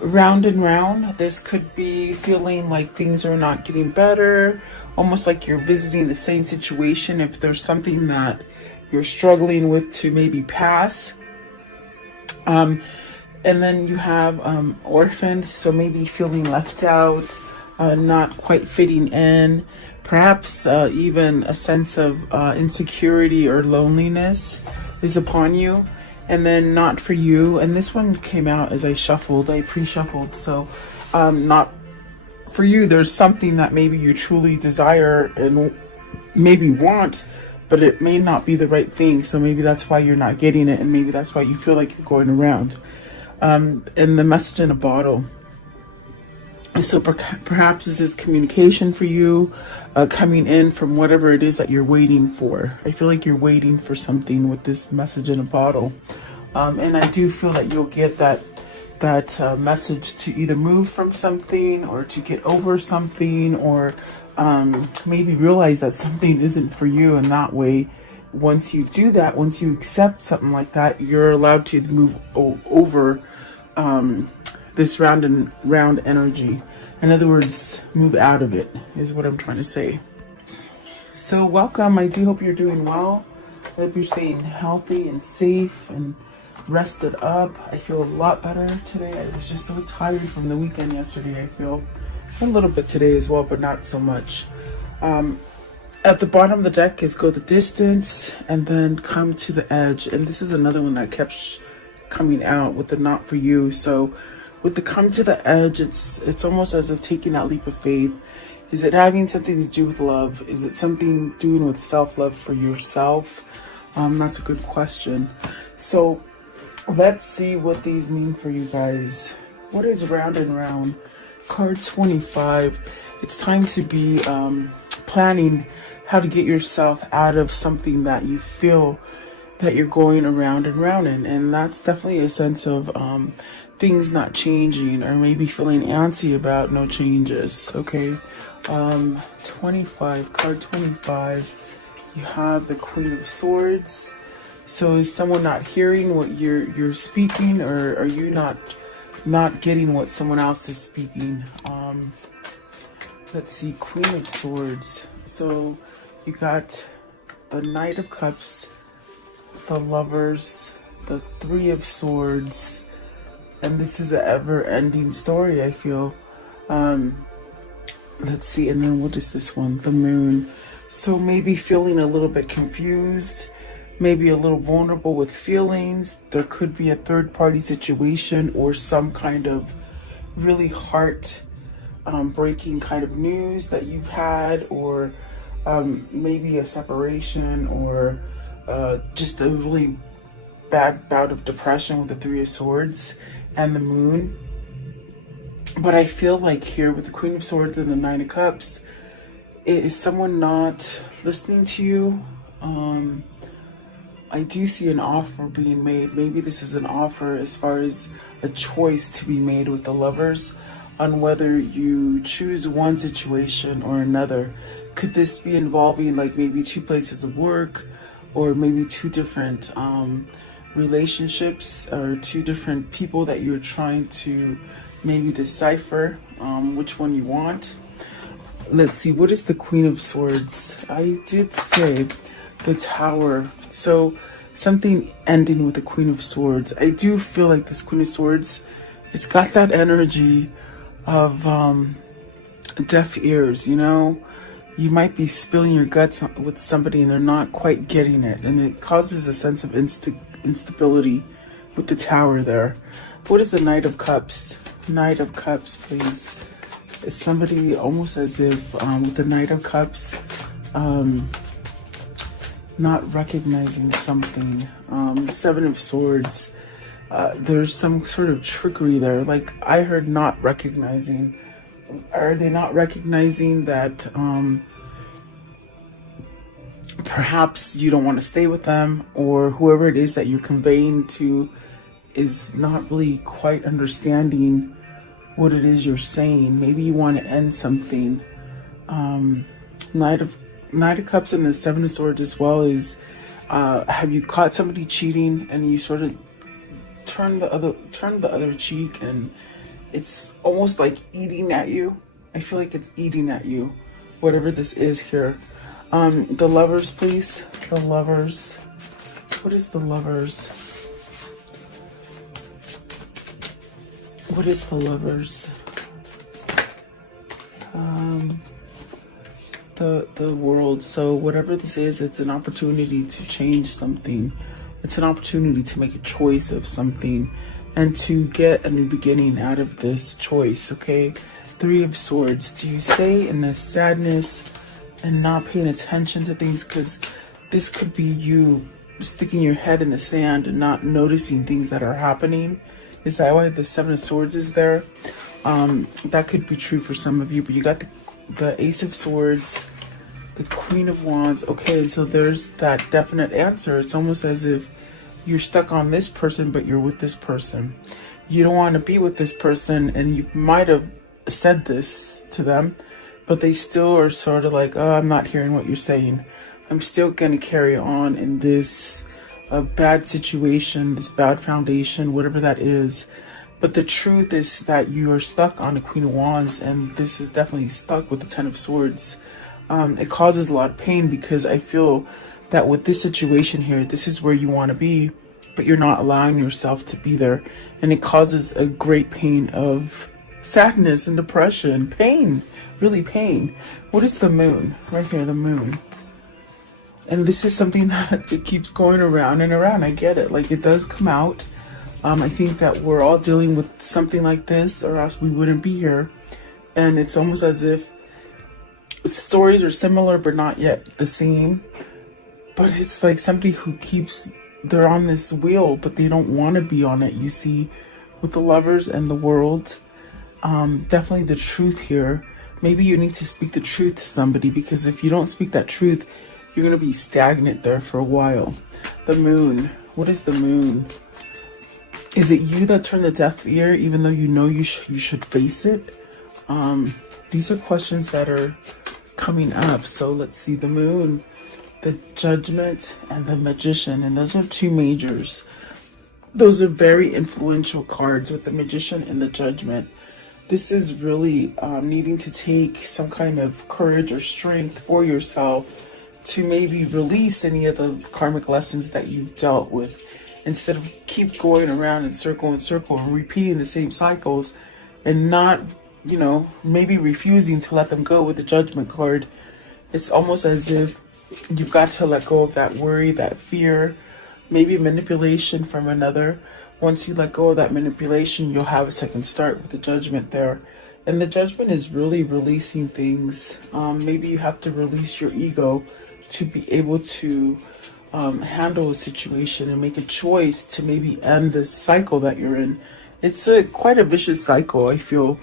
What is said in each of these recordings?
round and round. This could be feeling like things are not getting better, almost like you're visiting the same situation. If there's something that you're struggling with to maybe pass. And then you have orphaned, so maybe feeling left out, not quite fitting in, perhaps even a sense of insecurity or loneliness is upon you. And then not for you. And this one came out as I pre-shuffled. So not for you. There's something that maybe you truly desire and maybe want, but it may not be the right thing. So maybe that's why you're not getting it. And maybe that's why you feel like you're going around. And the message in a bottle. So perhaps this is communication for you, coming in from whatever it is that you're waiting for. I feel like you're waiting for something with this message in a bottle. And I do feel that you'll get that message to either move from something or to get over something, or maybe realize that something isn't for you. And that way, once you do that, once you accept something like that, you're allowed to move over this round and round energy. In other words, move out of it is what I'm trying to say. So welcome. I do hope you're doing well. I hope you're staying healthy and safe and rested up. I feel a lot better today. I was just so tired from the weekend yesterday. I feel a little bit today as well, but not so much. At the bottom of the deck is go the distance and then come to the edge. And this is another one that kept coming out with the not for you. So with the come to the edge, it's almost as if taking that leap of faith. Is it having something to do with love? Is it something doing with self-love for yourself? That's a good question. So let's see what these mean for you guys. What is round and round? Card 25. It's time to be planning how to get yourself out of something that you feel that you're going around and round in. And that's definitely a sense of things not changing, or maybe feeling antsy about no changes. Okay. 25, card 25. You have the Queen of Swords. So is someone not hearing what you're speaking, or are you not getting what someone else is speaking? Let's see, Queen of Swords. So you got the Knight of Cups, the Lovers, the Three of Swords, and this is an ever-ending story, I feel. Let's see, and then what is this one? The Moon. So maybe feeling a little bit confused, maybe a little vulnerable with feelings. There could be a third-party situation or some kind of really heart breaking kind of news that you've had, or maybe a separation, or just a really bad bout of depression with the Three of Swords and the Moon. But I feel like here with the Queen of Swords and the Nine of Cups, is someone not listening to you? I do see an offer being made. Maybe this is an offer as far as a choice to be made with the Lovers on whether you choose one situation or another. Could this be involving like maybe two places of work, or maybe two different relationships, or two different people that you're trying to maybe decipher which one you want? Let's see, what is the Queen of Swords? I did say the Tower. So something ending with the Queen of Swords. I do feel like this Queen of Swords, it's got that energy of deaf ears, you know? You might be spilling your guts with somebody and they're not quite getting it. And it causes a sense of instability with the Tower there. What is the Knight of Cups? Knight of Cups, please. It's somebody almost as if with the Knight of Cups, not recognizing something. Seven of Swords. There's some sort of trickery there. Like I heard not recognizing. Are they not recognizing that perhaps you don't want to stay with them, or whoever it is that you're conveying to is not really quite understanding what it is you're saying? Maybe you want to end something. Knight of Cups and the Seven of Swords as well is, have you caught somebody cheating and you sort of turn the other cheek, and it's almost like eating at you. I feel like it's eating at you, whatever this is here. The Lovers, please. The Lovers. What is the Lovers? What is the Lovers? The World. So whatever this is, it's an opportunity to change something. It's an opportunity to make a choice of something and to get a new beginning out of this choice, okay? Three of Swords. Do you stay in the sadness and not paying attention to things? Because this could be you sticking your head in the sand and not noticing things that are happening. Is that why the Seven of Swords is there? That could be true for some of you, but you got the Ace of Swords, the Queen of Wands. Okay, and so there's that definite answer. It's almost as if you're stuck on this person, but you're with this person. You don't want to be with this person, and you might have said this to them, but they still are sort of like, oh, I'm not hearing what you're saying. I'm still going to carry on in this bad situation, this bad foundation, whatever that is. But the truth is that you are stuck on the Queen of Wands, and this is definitely stuck with the Ten of Swords. It causes a lot of pain because I feel that with this situation here, this is where you want to be, but you're not allowing yourself to be there. And it causes a great pain of sadness and depression, pain, really pain. What is the Moon? Right here, the Moon. And this is something that it keeps going around and around. I get it. Like, it does come out. I think that we're all dealing with something like this, or else we wouldn't be here. And it's almost as if stories are similar but not yet the same. But it's like somebody who keeps, they're on this wheel, but they don't want to be on it. You see, with the Lovers and the World, definitely the truth here. Maybe you need to speak the truth to somebody, because if you don't speak that truth, you're going to be stagnant there for a while. The Moon. What is the Moon? Is it you that turned the deaf ear, even though you know you should face it? These are questions that are coming up. So let's see. The Moon, the Judgment, and the Magician. And those are two majors. Those are very influential cards with the Magician and the Judgment. This is really needing to take some kind of courage or strength for yourself to maybe release any of the karmic lessons that you've dealt with, instead of keep going around in circle and repeating the same cycles and not, you know, maybe refusing to let them go with the Judgment card. It's almost as if you've got to let go of that worry, that fear, maybe manipulation from another. Once you let go of that manipulation, you'll have a second start with the Judgment there. And the Judgment is really releasing things. Maybe you have to release your ego to be able to handle a situation and make a choice to maybe end this cycle that you're in. It's quite a vicious cycle, I feel,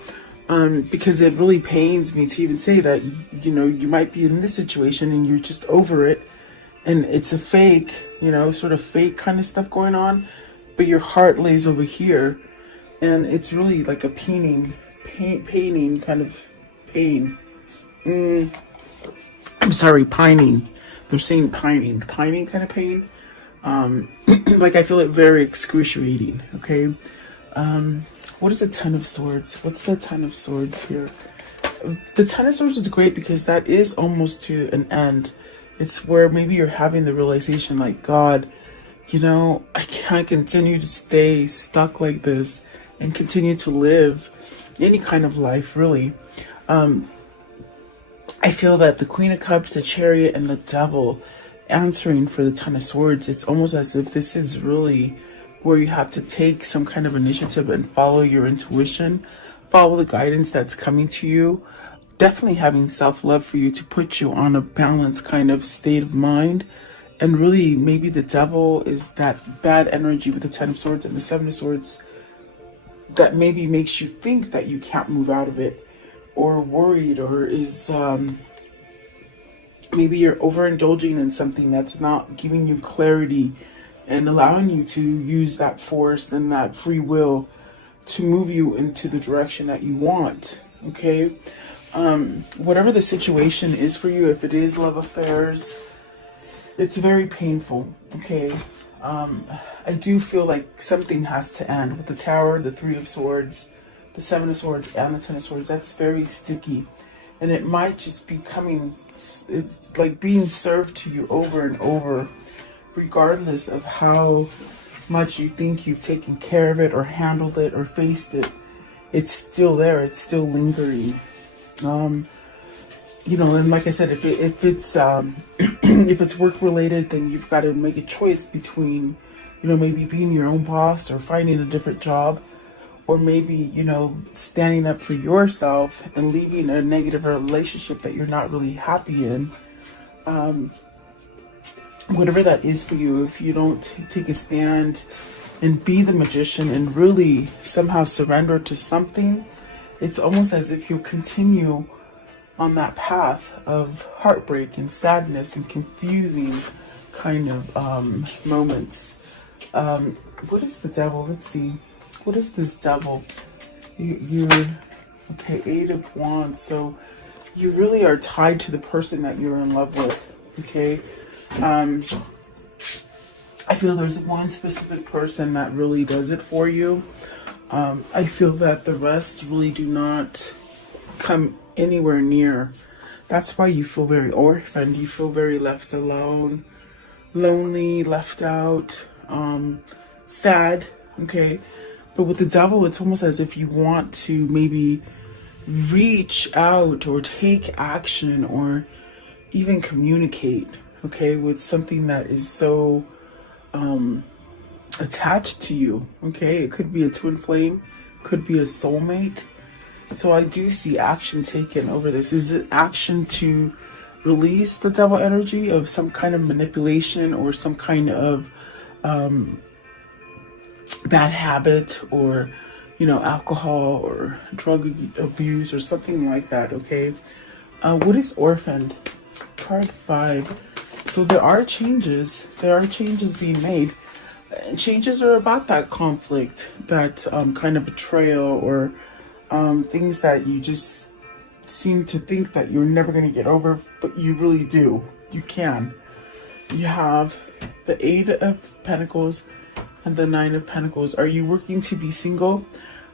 because it really pains me to even say that, you know, you might be in this situation and you're just over it, and it's a fake, you know, sort of fake kind of stuff going on, but your heart lays over here, and it's really like a paining kind of pain. I'm sorry, pining. They're saying pining kind of pain. Like, I feel it very excruciating. Okay. What is the Ten of Swords? What's the Ten of Swords here? The Ten of Swords is great because that is almost to an end. It's where maybe you're having the realization, like, God, you know, I can't continue to stay stuck like this and continue to live any kind of life, really. I feel that the Queen of Cups, the Chariot, and the Devil answering for the Ten of Swords, it's almost as if this is really where you have to take some kind of initiative and follow your intuition, follow the guidance that's coming to you. Definitely having self-love for you to put you on a balanced kind of state of mind. And really, maybe the Devil is that bad energy with the Ten of Swords and the Seven of Swords that maybe makes you think that you can't move out of it, or worried, or is maybe you're overindulging in something that's not giving you clarity and allowing you to use that force and that free will to move you into the direction that you want. Okay. Whatever the situation is for you, if it is love affairs, it's very painful. Okay. I do feel like something has to end with the Tower, the Three of Swords, the Seven of Swords and the Ten of Swords, that's very sticky. And it might just be it's like being served to you over and over, regardless of how much you think you've taken care of it or handled it or faced it. It's still there. It's still lingering. You know, and like I said, if it's if it's work related, then you've got to make a choice between, you know, maybe being your own boss or finding a different job, or maybe, you know, standing up for yourself and leaving a negative relationship that you're not really happy in. Whatever that is for you, if you don't take a stand and be the magician and really somehow surrender to something, it's almost as if you continue on that path of heartbreak and sadness and confusing kind of moments. What is the Devil? Let's see. What is this Devil? You're okay, Eight of Wands. So you really are tied to the person that you're in love with. Okay. I feel there's one specific person that really does it for you. I feel that the rest really do not come anywhere near. That's why you feel very orphaned. You feel very left alone, lonely, left out, sad. Okay. But with the Devil, it's almost as if you want to maybe reach out or take action or even communicate, okay, with something that is so attached to you, okay? It could be a twin flame, could be a soulmate. So I do see action taken over this. Is it action to release the Devil energy of some kind of manipulation or some kind of bad habit, or, you know, alcohol or drug abuse or something like that, okay? What is orphaned? Card 5. So there are changes. There are changes being made. And changes are about that conflict, that kind of betrayal, or things that you just seem to think that you're never going to get over, but you really do. You can. You have the Eight of Pentacles and the Nine of Pentacles. Are you working to be single?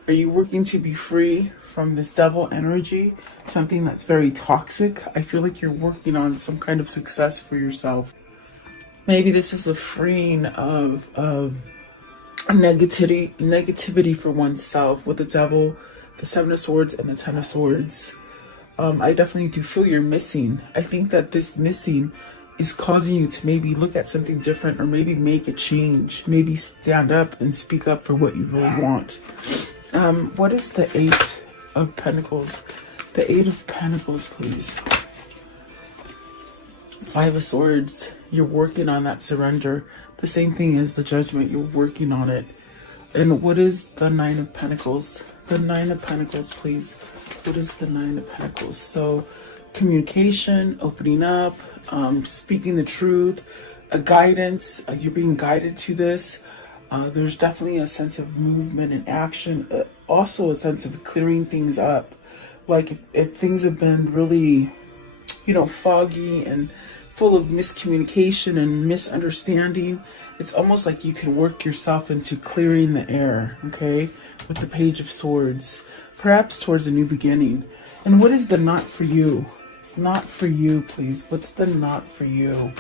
Are you working to be free from this Devil energy? Something that's very toxic. I feel like you're working on some kind of success for yourself. Maybe this is a freeing of negativity for oneself with the Devil, the Seven of Swords, and the Ten of Swords. I definitely do feel you're missing. I think that this missing is causing you to maybe look at something different, or maybe make a change, maybe stand up and speak up for what you really want. What is the Eight of Pentacles? The Eight of Pentacles, please. Five of Swords. You're working on that surrender. The same thing as the Judgment. You're working on it. And what is the Nine of Pentacles? The Nine of Pentacles, please. What is the Nine of Pentacles? So communication, opening up, speaking the truth, a guidance. You're being guided to this. There's definitely a sense of movement and action. Also a sense of clearing things up. Like if things have been really, you know, foggy and full of miscommunication and misunderstanding, it's almost like you can work yourself into clearing the air, okay? With the Page of Swords. Perhaps towards a new beginning. And what is the not for you? Not for you, please. What's the not for you?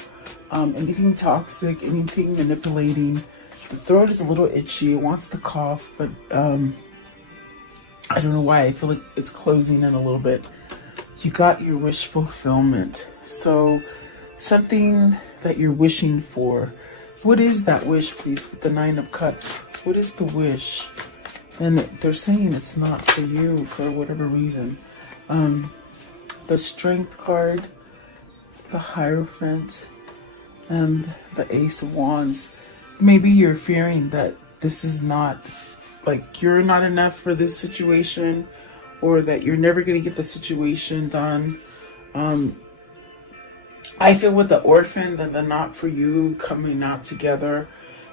Anything toxic, anything manipulating. The throat is a little itchy. It wants to cough, but I don't know why. I feel like it's closing in a little bit. You got your wish fulfillment. So something that you're wishing for. What is that wish, please, with the Nine of Cups? What is the wish? And they're saying it's not for you for whatever reason. The Strength card, the Hierophant, and the Ace of Wands. Maybe you're fearing that this is not, like, you're not enough for this situation, or that you're never going to get the situation done. I feel with the Orphan and the not for you coming out together,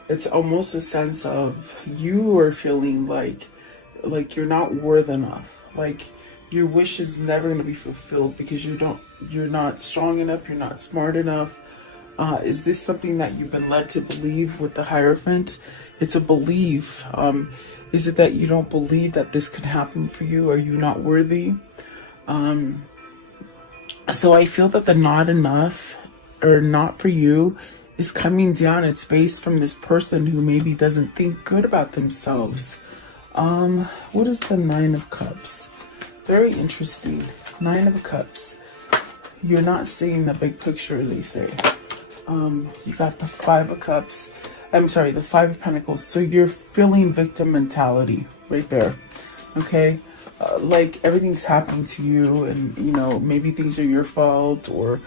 it's almost a sense of you are feeling like you're not worth enough. Like your wish is never going to be fulfilled because you're not strong enough, you're not smart enough. Is this something that you've been led to believe with the Hierophant? It's a belief. Is it that you don't believe that this could happen for you? Are you not worthy? So I feel that the not enough or not for you is coming down. It's based from this person who maybe doesn't think good about themselves. What is the Nine of Cups? Very interesting. Nine of Cups. You're not seeing the big picture, they say. You got the Five of Cups. I'm sorry, the Five of Pentacles. So you're feeling victim mentality right there. Okay? Like everything's happening to you, and you know, maybe things are your fault, or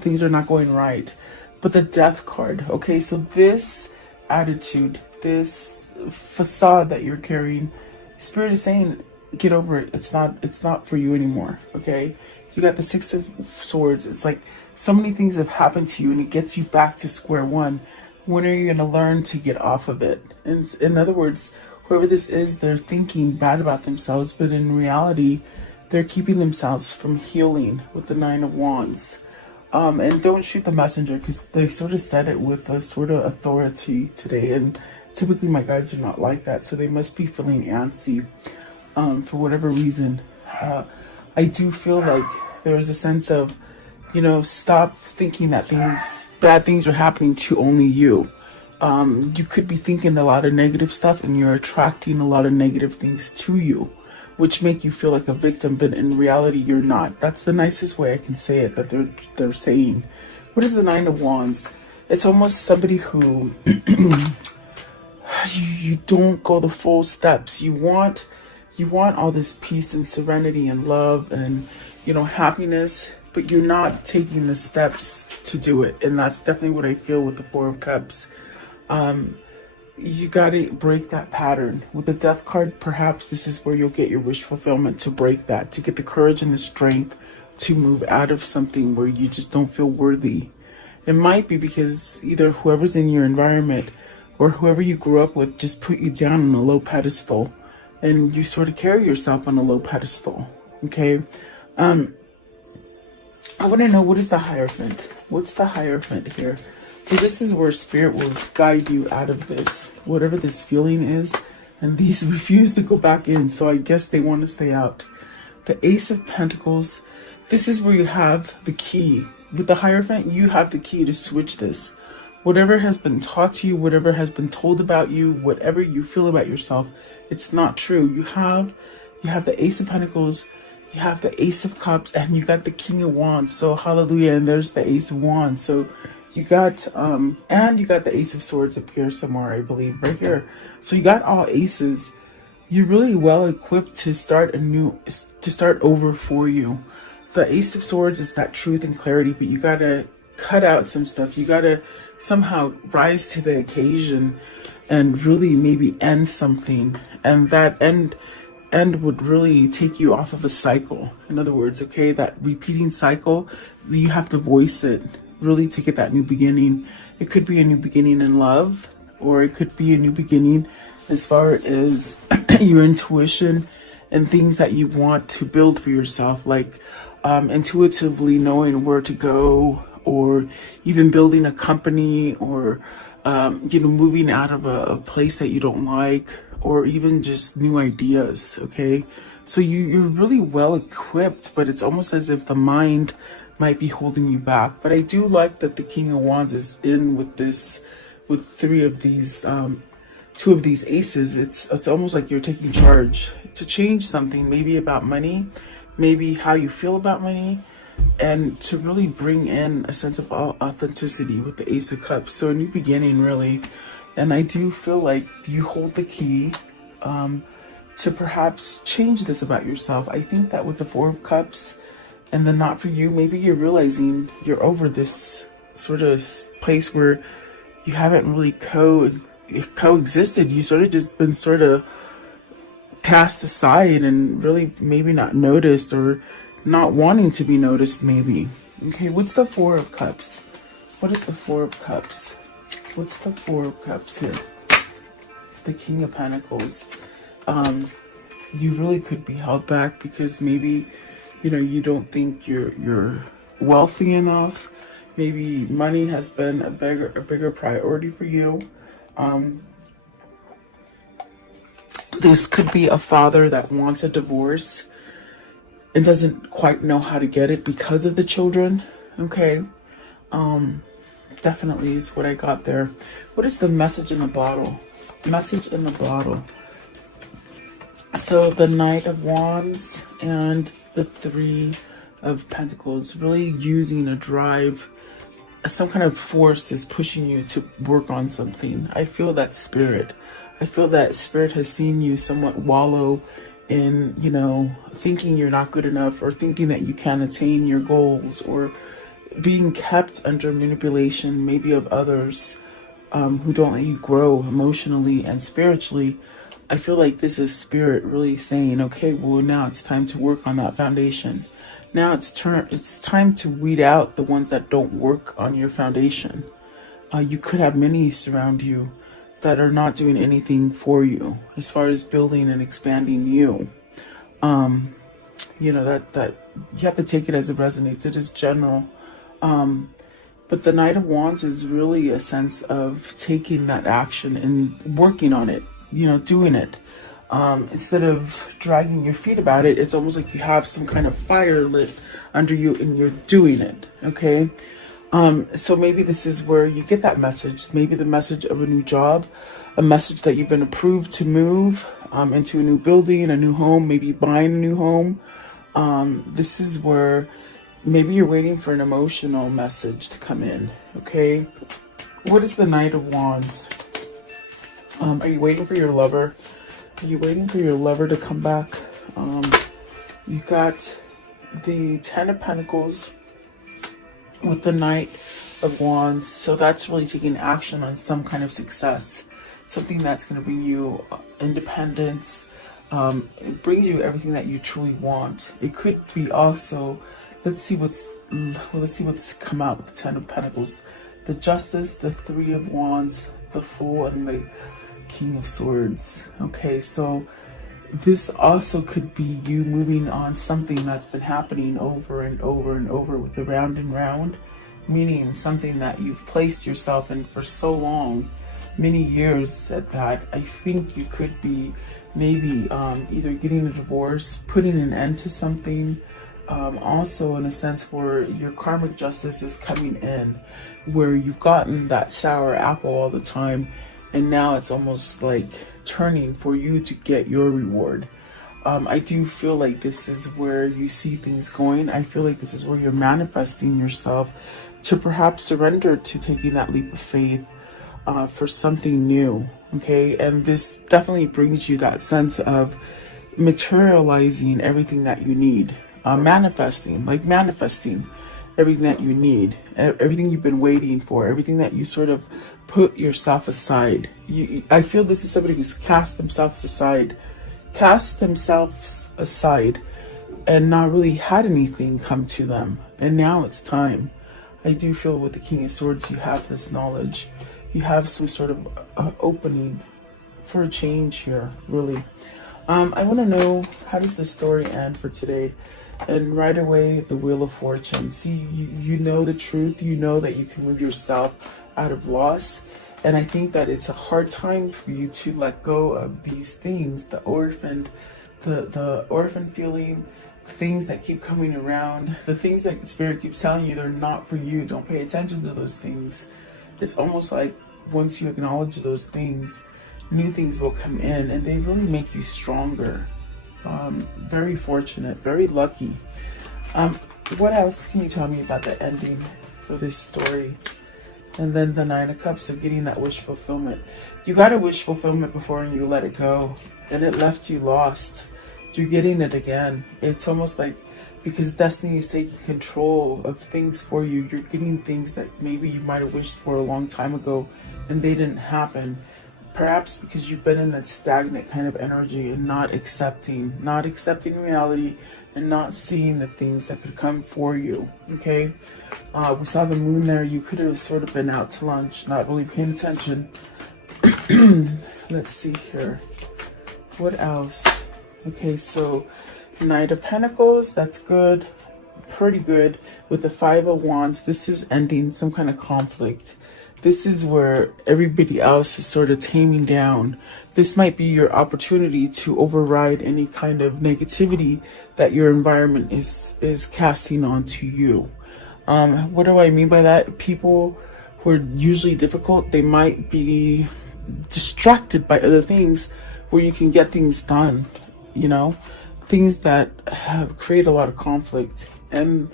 things are not going right. But the Death card. Okay, so this attitude, this facade that you're carrying, Spirit is saying, get over it. It's not for you anymore. Okay? You got the Six of Swords. It's like so many things have happened to you, and it gets you back to square one. When are you going to learn to get off of it? And in other words, whoever this is, they're thinking bad about themselves, but in reality, they're keeping themselves from healing with the Nine of Wands. And don't shoot the messenger, because they sort of said it with a sort of authority today. And typically my guides are not like that, so they must be feeling antsy for whatever reason. I do feel like there is a sense of, you know, stop thinking that bad things are happening to only you. You could be thinking a lot of negative stuff, and you're attracting a lot of negative things to you, which make you feel like a victim, but in reality you're not. That's the nicest way I can say it, that they're saying. What is the Nine of Wands? It's almost somebody who you don't go the full steps. You want all this peace and serenity and love and, you know, happiness, but you're not taking the steps to do it. And that's definitely what I feel with the Four of Cups. You gotta break that pattern. With the Death card, perhaps this is where you'll get your wish fulfillment, to break that, to get the courage and the strength to move out of something where you just don't feel worthy. It might be because either whoever's in your environment or whoever you grew up with just put you down on a low pedestal, and you sort of carry yourself on a low pedestal. Okay? I want to know, what is the Hierophant? What's the Hierophant here? See, this is where Spirit will guide you out of this, whatever this feeling is. And these refuse to go back in, so I guess they want to stay out. The Ace of Pentacles. This is where you have the key. With the Hierophant, you have the key to switch this. Whatever has been taught to you, whatever has been told about you, whatever you feel about yourself, it's not true. You have the Ace of Pentacles, you have the Ace of Cups, and you got the King of Wands. So hallelujah, and there's the Ace of Wands. So you got and you got the Ace of Swords up here somewhere, I believe, right here. So you got all aces. You're really well equipped to start over for you. The Ace of Swords is that truth and clarity, but you gotta cut out some stuff. You gotta somehow rise to the occasion and really maybe end something, and that end would really take you off of a cycle. In other words, okay, that repeating cycle, you have to voice it really to get that new beginning. It could be a new beginning in love, or it could be a new beginning as far as your intuition and things that you want to build for yourself, like intuitively knowing where to go, or even building a company, or you know, moving out of a place that you don't like, or even just new ideas. Okay, so you're really well equipped, but it's almost as if the mind might be holding you back. But I do like that the King of Wands is in with this, with three of these, two of these aces. It's almost like you're taking charge to change something, maybe about money, maybe how you feel about money, and to really bring in a sense of authenticity with the Ace of Cups. So a new beginning, really. And I do feel like you hold the key to perhaps change this about yourself. I think that with the Four of Cups and the not for you, maybe you're realizing you're over this sort of place where you haven't really coexisted. You sort of just been sort of cast aside and really maybe not noticed, or not wanting to be noticed maybe. Okay, what's the Four of Cups? What is the Four of Cups? What's the Four of Cups here? The King of Pentacles. You really could be held back because maybe, you know, you don't think you're wealthy enough. Maybe money has been a bigger priority for you. This could be a father that wants a divorce and doesn't quite know how to get it because of the children. Okay. Definitely is what I got there. What is the message in the bottle? Message in the bottle. So the Knight of Wands and the Three of Pentacles, really using a drive, some kind of force is pushing you to work on something. I feel that spirit. I feel that spirit has seen you somewhat wallow in, you know, thinking you're not good enough, or thinking that you can't attain your goals, or being kept under manipulation, maybe of others who don't let you grow emotionally and spiritually. I feel like this is spirit really saying, okay, well, now it's time to work on that foundation. Now it's time to weed out the ones that don't work on your foundation. You could have many surround you that are not doing anything for you as far as building and expanding you. You know, that you have to take it as it resonates. It is general. But the Knight of Wands is really a sense of taking that action and working on it, you know, doing it. Instead of dragging your feet about it, it's almost like you have some kind of fire lit under you and you're doing it, okay? So maybe this is where you get that message, maybe the message of a new job, a message that you've been approved to move into a new building, a new home, maybe buying a new home. This is where maybe you're waiting for an emotional message to come in, okay? What is the Knight of Wands? Are you waiting for your lover? Are you waiting for your lover to come back? You got the Ten of Pentacles with the Knight of Wands. So that's really taking action on some kind of success. Something that's going to bring you independence. It brings you everything that you truly want. It could be also, let's see what's come out with the Ten of Pentacles. The Justice, the Three of Wands, the Fool, and the King of Swords. Okay, so this also could be you moving on something that's been happening over and over and over with the round and round, meaning something that you've placed yourself in for so long, many years at that. I think you could be maybe either getting a divorce, putting an end to something, also in a sense where your karmic justice is coming in, where you've gotten that sour apple all the time, and now it's almost like turning for you to get your reward. I do feel like this is where you see things going. I feel like this is where you're manifesting yourself to perhaps surrender to taking that leap of faith for something new, okay? And this definitely brings you that sense of materializing everything that you need. Manifesting everything that you need, everything you've been waiting for, everything that you sort of put yourself aside. I feel this is somebody who's cast themselves aside and not really had anything come to them, and now it's time. I do feel with the King of Swords you have this knowledge, you have some sort of opening for a change here, really. I want to know, how does the story end for today? And right away, the Wheel of Fortune. See, you know the truth. You know that you can move yourself out of loss. And I think that it's a hard time for you to let go of these things, the orphan feeling, things that keep coming around, the things that Spirit keeps telling you they're not for you. Don't pay attention to those things. It's almost like once you acknowledge those things, new things will come in and they really make you stronger. Very fortunate, very lucky. What else can you tell me about the ending for this story? And then the Nine of Cups, so getting that wish fulfillment. You got a wish fulfillment before and you let it go, and it left you lost. You're getting it again. It's almost like, because destiny is taking control of things for you, you're getting things that maybe you might have wished for a long time ago and they didn't happen. Perhaps because you've been in that stagnant kind of energy and not accepting reality and not seeing the things that could come for you, okay? We saw the moon there. You could have sort of been out to lunch, not really paying attention. Let's see here. What else? Okay, so Knight of Pentacles, that's good. pretty good with the Five of Wands. This is ending some kind of conflict. This is where everybody else is sort of taming down. This might be your opportunity to override any kind of negativity that your environment is casting onto you. What do I mean by that? People who are usually difficult, they might be distracted by other things where you can get things done, you know, things that create a lot of conflict. And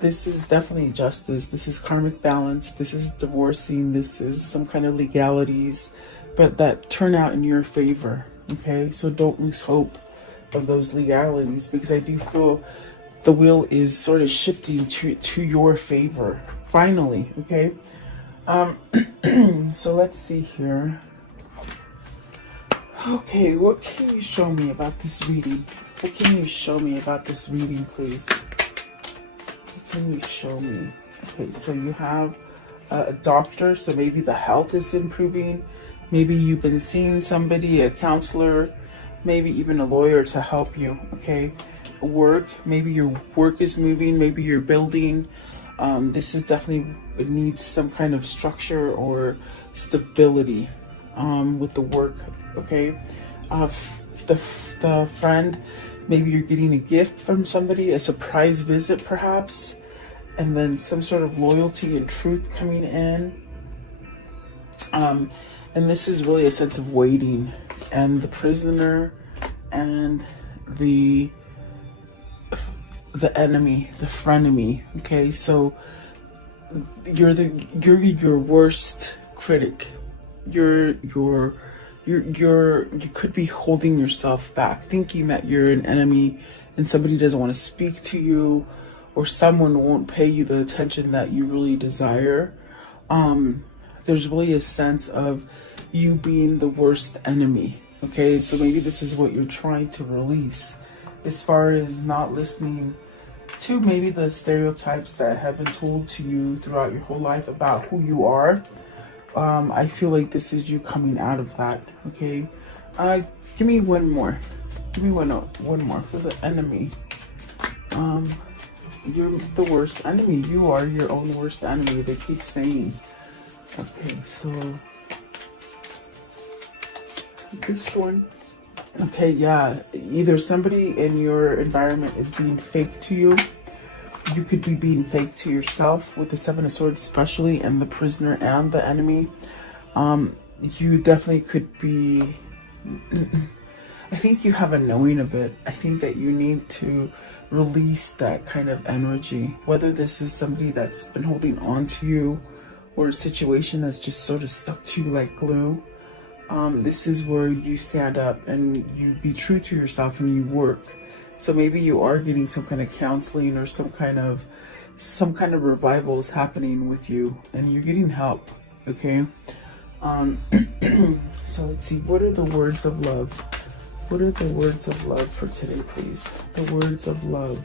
this is definitely justice. This is karmic balance. This is divorcing. This is some kind of legalities, but that turn out in your favor. Okay, so don't lose hope of those legalities, because I do feel the wheel is sort of shifting to your favor finally. Okay, so let's see here. Okay, what can you show me about this reading? What can you show me about this reading, please? What can you show me? Okay, so you have a doctor, so maybe the health is improving. Maybe you've been seeing somebody, a counselor, maybe even a lawyer to help you. Okay, work, maybe your work is moving, maybe you're building. This is definitely, it needs some kind of structure or stability with the work. Okay, the friend, maybe you're getting a gift from somebody, a surprise visit perhaps, and then some sort of loyalty and truth coming in. And this is really a sense of waiting, and the prisoner and the enemy, the frenemy. Okay, so you're your worst critic. You could be holding yourself back, thinking that you're an enemy and somebody doesn't want to speak to you, or someone won't pay you the attention that you really desire. There's really a sense of you being the worst enemy. Okay, so maybe this is what you're trying to release, as far as not listening to maybe the stereotypes that have been told to you throughout your whole life about who you are. I feel like this is you coming out of that. Okay, give me one more. Give me one more for the enemy. You're the worst enemy. You are your own worst enemy. They keep saying. Okay, so this one. Okay, yeah. Either somebody in your environment is being fake to you. You could be being fake to yourself with the Seven of Swords especially, and the prisoner and the enemy. You definitely could be... I think you have a knowing of it. I think that you need to release that kind of energy. Whether this is somebody that's been holding on to you, or a situation that's just sort of stuck to you like glue. This is where you stand up and you be true to yourself and you work. So maybe you are getting some kind of counseling, or some kind of revival is happening with you, and you're getting help. Okay. So let's see. What are the words of love? What are the words of love for today, please? The words of love.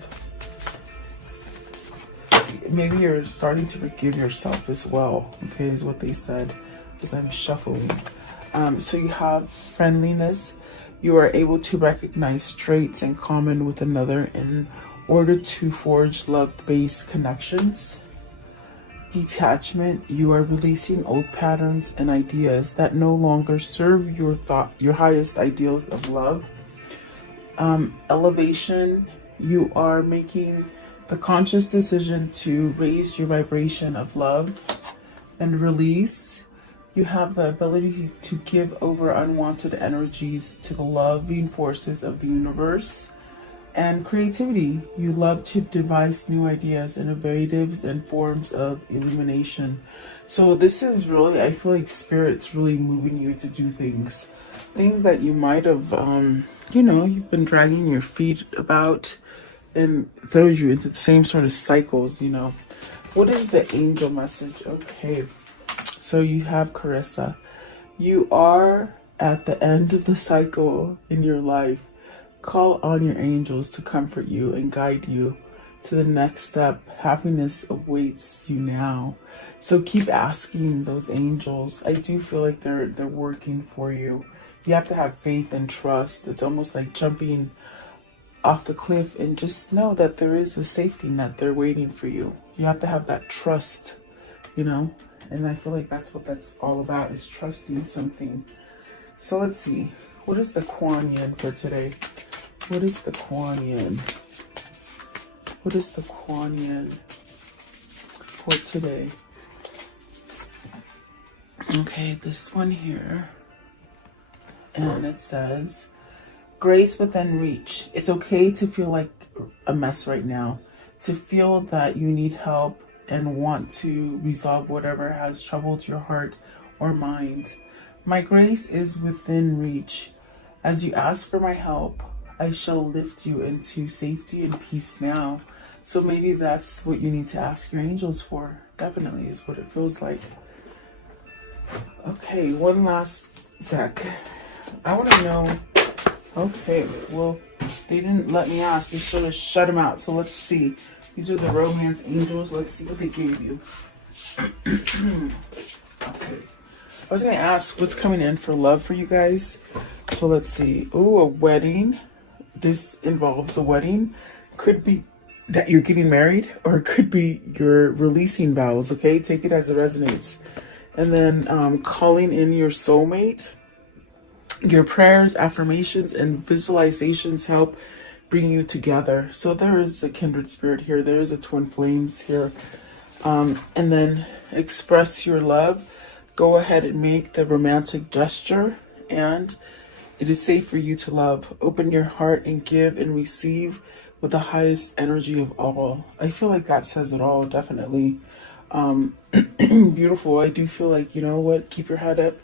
Maybe you're starting to forgive yourself as well. Okay, is what they said as I'm shuffling. So you have friendliness. You are able to recognize traits in common with another in order to forge love-based connections. Detachment. You are releasing old patterns and ideas that no longer serve your highest ideals of love. Elevation. You are making the conscious decision to raise your vibration of love. And release. You have the ability to give over unwanted energies to the loving forces of the universe. And creativity. You love to devise new ideas, innovatives, and forms of illumination. So this is really, I feel like Spirit's really moving you to do things. Things that you might have, you've been dragging your feet about, and throws you into the same sort of cycles, What is the angel message? Okay. So you have Carissa. You are at the end of the cycle in your life. Call on your angels to comfort you and guide you to the next step. Happiness awaits you now. So keep asking those angels. I do feel like they're working for you. You have to have faith and trust. It's almost like jumping off the cliff, and just know that there is a safety net there waiting for you. You have to have that trust, you know, and I feel like that's what that's all about, is trusting something. So let's see, what is the Kuan Yin for today? What is the Kuan Yin? What is the Kuan Yin for today? Okay, this one here, and it says, grace within reach. It's okay to feel like a mess right now, to feel that you need help and want to resolve whatever has troubled your heart or mind. My grace is within reach. As you ask for my help, I shall lift you into safety and peace now. So maybe that's what you need to ask your angels for. Definitely is what it feels like. Okay, one last deck. I want to know. Okay, well, they didn't let me ask. They sort of shut them out. So let's see. These are the romance angels. Let's see what they gave you. Okay. I was going to ask what's coming in for love for you guys. So let's see. Oh, a wedding. This involves a wedding. Could be that you're getting married, or it could be you're releasing vows. Okay, take it as it resonates. And then calling in your soulmate. Your prayers, affirmations, and visualizations help bring you together. So there is a kindred spirit here. There is a twin flames here. And then express your love. Go ahead and make the romantic gesture. And it is safe for you to love. Open your heart and give and receive with the highest energy of all. I feel like that says it all, definitely. Beautiful. I do feel like, you know what, keep your head up.